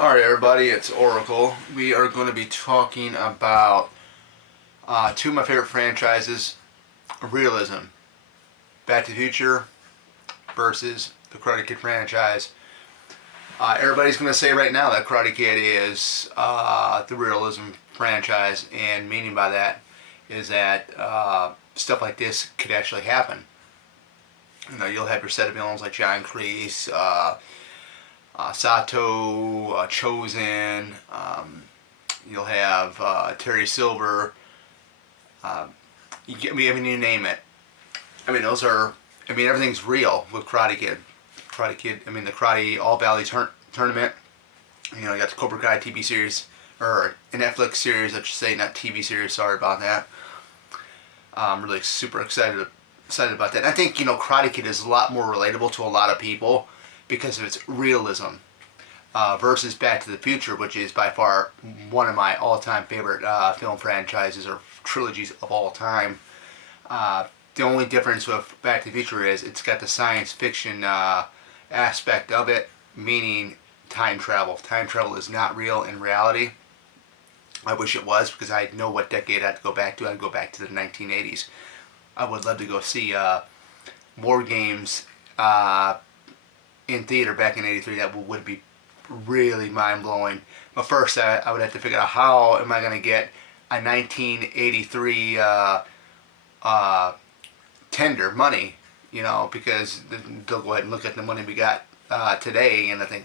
Alright everybody, it's Oracle. We are going to be talking about two of my favorite franchises, Realism, Back to the Future versus the Karate Kid franchise. Everybody's going to say right now that Karate Kid is the Realism franchise, and meaning by that is that stuff like this could actually happen. You know, you'll have your set of villains like John Kreese, Sato, Chosen, you'll have Terry Silver, you name it. I mean, everything's real with Karate Kid. The Karate All Valley Tournament. You know, you got the Cobra Kai TV series, or a Netflix series, I should say, not TV series, sorry about that. I'm really super excited about that. And I think, Karate Kid is a lot more relatable to a lot of people because of its realism, versus Back to the Future, which is by far one of my all-time favorite film franchises or trilogies of all time. The only difference with Back to the Future is it's got the science fiction aspect of it, meaning time travel. Time travel is not real in reality. I wish it was, because I know what decade I'd go back to. I'd go back to the 1980s. I would love to go see War Games in theater back in '83. That would be really mind-blowing. But first, I would have to figure out how am I going to get a 1983 tender money, because they'll go ahead and look at the money we got today, and I think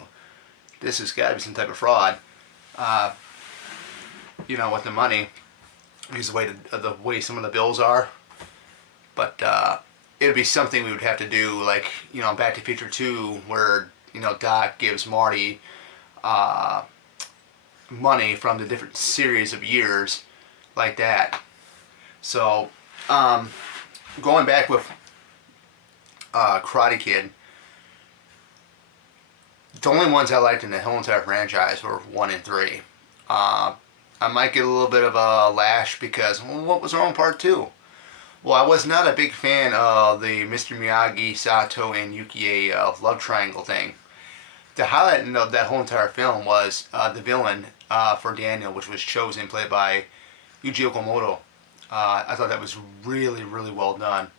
this has got to be some type of fraud. With the money, because the way some of the bills are. But it would be something we would have to do, like, Back to the Future 2, where, Doc gives Marty money from the different series of years, like that. So, going back with Karate Kid, the only ones I liked in the whole entire franchise were 1 and 3. I might get a little bit of a lash because, well, what was wrong with Part 2? Well, I was not a big fan of the Mr. Miyagi, Sato, and Yukie love triangle thing. The highlight of that whole entire film was the villain for Daniel, which was Chosen, played by Yuji Okamoto. I thought that was really, really well done,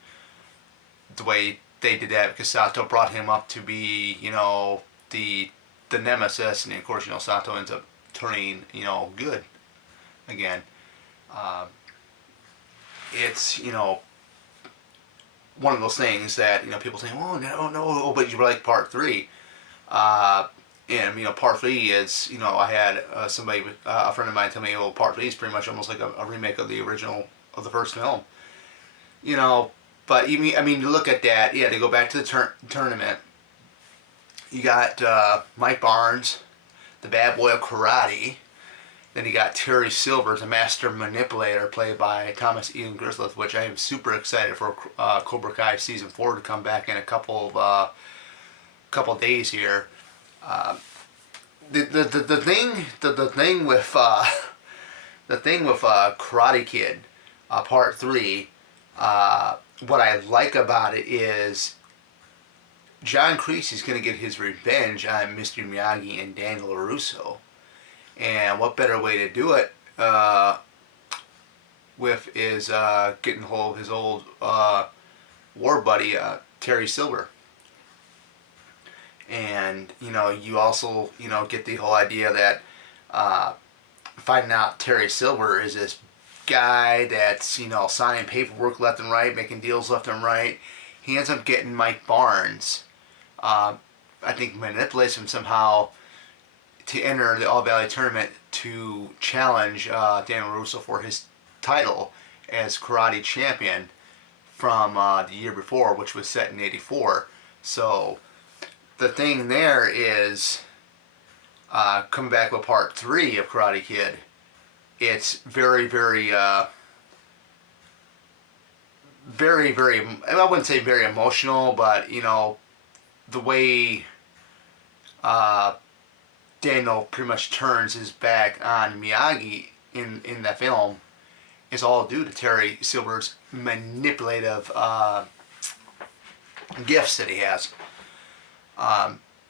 the way they did that, because Sato brought him up to be, the nemesis, and of course, Sato ends up turning, good again. It's, one of those things that, people say, oh, no, but you like Part 3. And, Part 3 is, I had somebody, a friend of mine tell me, well, Part 3 is pretty much almost like a remake of the original, of the first film. But, you look at that, yeah, they go back to the tournament. You got Mike Barnes, the bad boy of karate. Then you got Terry Silver, the master manipulator, played by Thomas Ian Griffith, which I am super excited for Cobra Kai Season 4 to come back in a couple days here. The thing with Karate Kid Part 3, what I like about it is John Kreese is going to get his revenge on Mr. Miyagi and Daniel LaRusso. And what better way to do it with is getting hold of his old war buddy, Terry Silver. And, you also, get the whole idea that finding out Terry Silver is this guy that's, signing paperwork left and right, making deals left and right. He ends up getting Mike Barnes. I think manipulates him somehow to enter the All Valley Tournament to challenge Daniel LaRusso for his title as karate champion from the year before, which was set in '84. So the thing there is, coming back with Part 3 of Karate Kid, it's very, very, very, very, I wouldn't say very emotional, but, the way Daniel pretty much turns his back on Miyagi in that film is all due to Terry Silver's manipulative gifts that he has.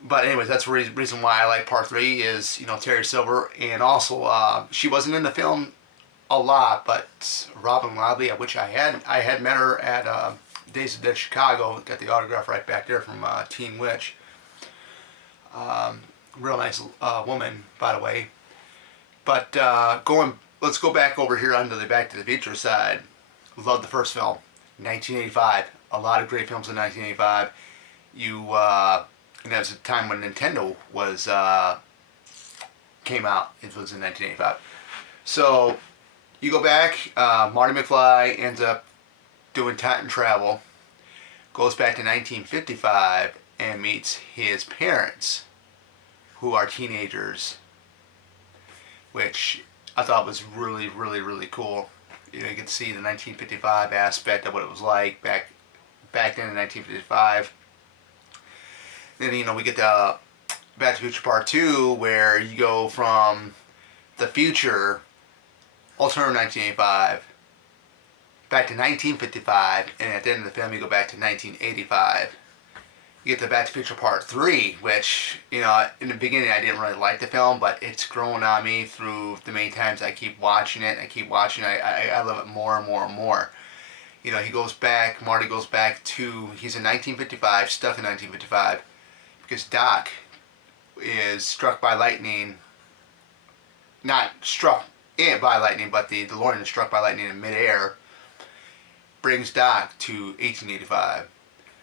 But anyways, that's the reason why I like Part 3 is, Terry Silver. And also, she wasn't in the film a lot, but Robin Lively, which I had met her at Days of Dead Chicago. Got the autograph right back there from Teen Witch. Real nice woman, by the way. But let's go back over here onto the Back to the Future side. Love the first film, 1985. A lot of great films in 1985. And that was a time when Nintendo came out. It was in 1985. So you go back. Marty McFly ends up doing time travel. Goes back to 1955 and meets his parents, who are teenagers, which I thought was really, really, really cool. You get to see the 1955 aspect of what it was like back then in 1955. Then we get to Back to the Future Part 2, where you go from the future, alternative 1985, back to 1955, and at the end of the film you go back to 1985. You get to Back to the Future Part 3, which, in the beginning I didn't really like the film, but it's grown on me through the many times I keep watching it. I love it more and more and more. Marty goes back to, he's in 1955, stuck in 1955, because Doc is struck by lightning, not struck by lightning, but the DeLorean is struck by lightning in midair, brings Doc to 1885.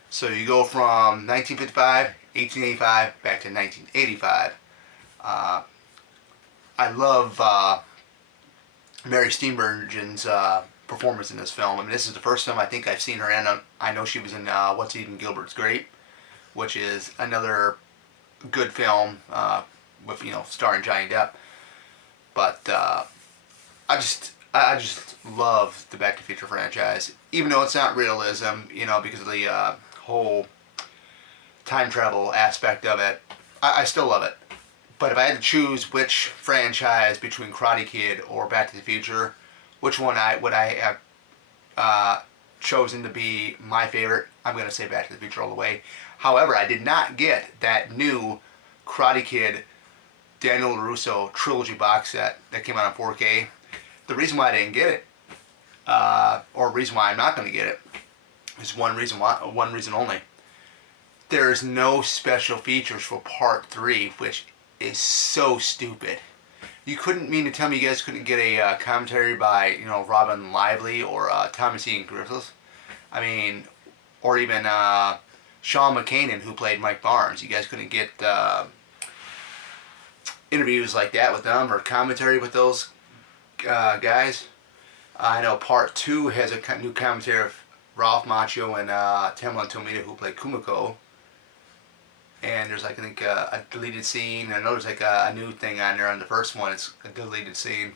So you go from 1955, 1885, back to 1985. I love Mary Steenburgen's performance in this film. I mean, this is the first film I think I've seen her in. I know she was in What's Eating Gilbert's Grape, which is another good film with starring Johnny Depp. But I just love the Back to the Future franchise, even though it's not realism, because of the whole time travel aspect of it. I still love it. But if I had to choose which franchise between Karate Kid or Back to the Future, which one would I have chosen to be my favorite? I'm going to say Back to the Future all the way. However, I did not get that new Karate Kid Daniel LaRusso trilogy box set that came out on 4K. The reason why I didn't get it, or reason why I'm not going to get it, is one reason only. There's no special features for Part 3, which is so stupid. You couldn't mean to tell me you guys couldn't get a commentary by, Robin Lively or Thomas Ian Griffiths? I mean, or even Sean McCain, who played Mike Barnes. You guys couldn't get interviews like that with them or commentary with those guys. I know Part 2 has a new commentary of Ralph Macchio and Tamlin Tomita, who played Kumiko. And there's, I think, a deleted scene. I know there's a new thing on there on the first one. It's a deleted scene.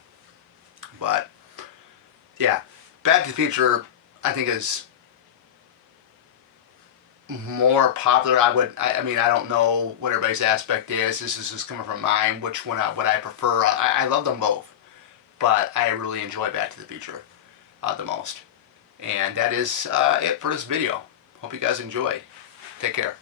But, yeah. Back to the Future, I think, is more popular. I mean, I don't know what everybody's aspect is. This is just coming from mine. Which one would I prefer? I love them both. But I really enjoy Back to the Future the most. And that is it for this video. Hope you guys enjoyed. Take care.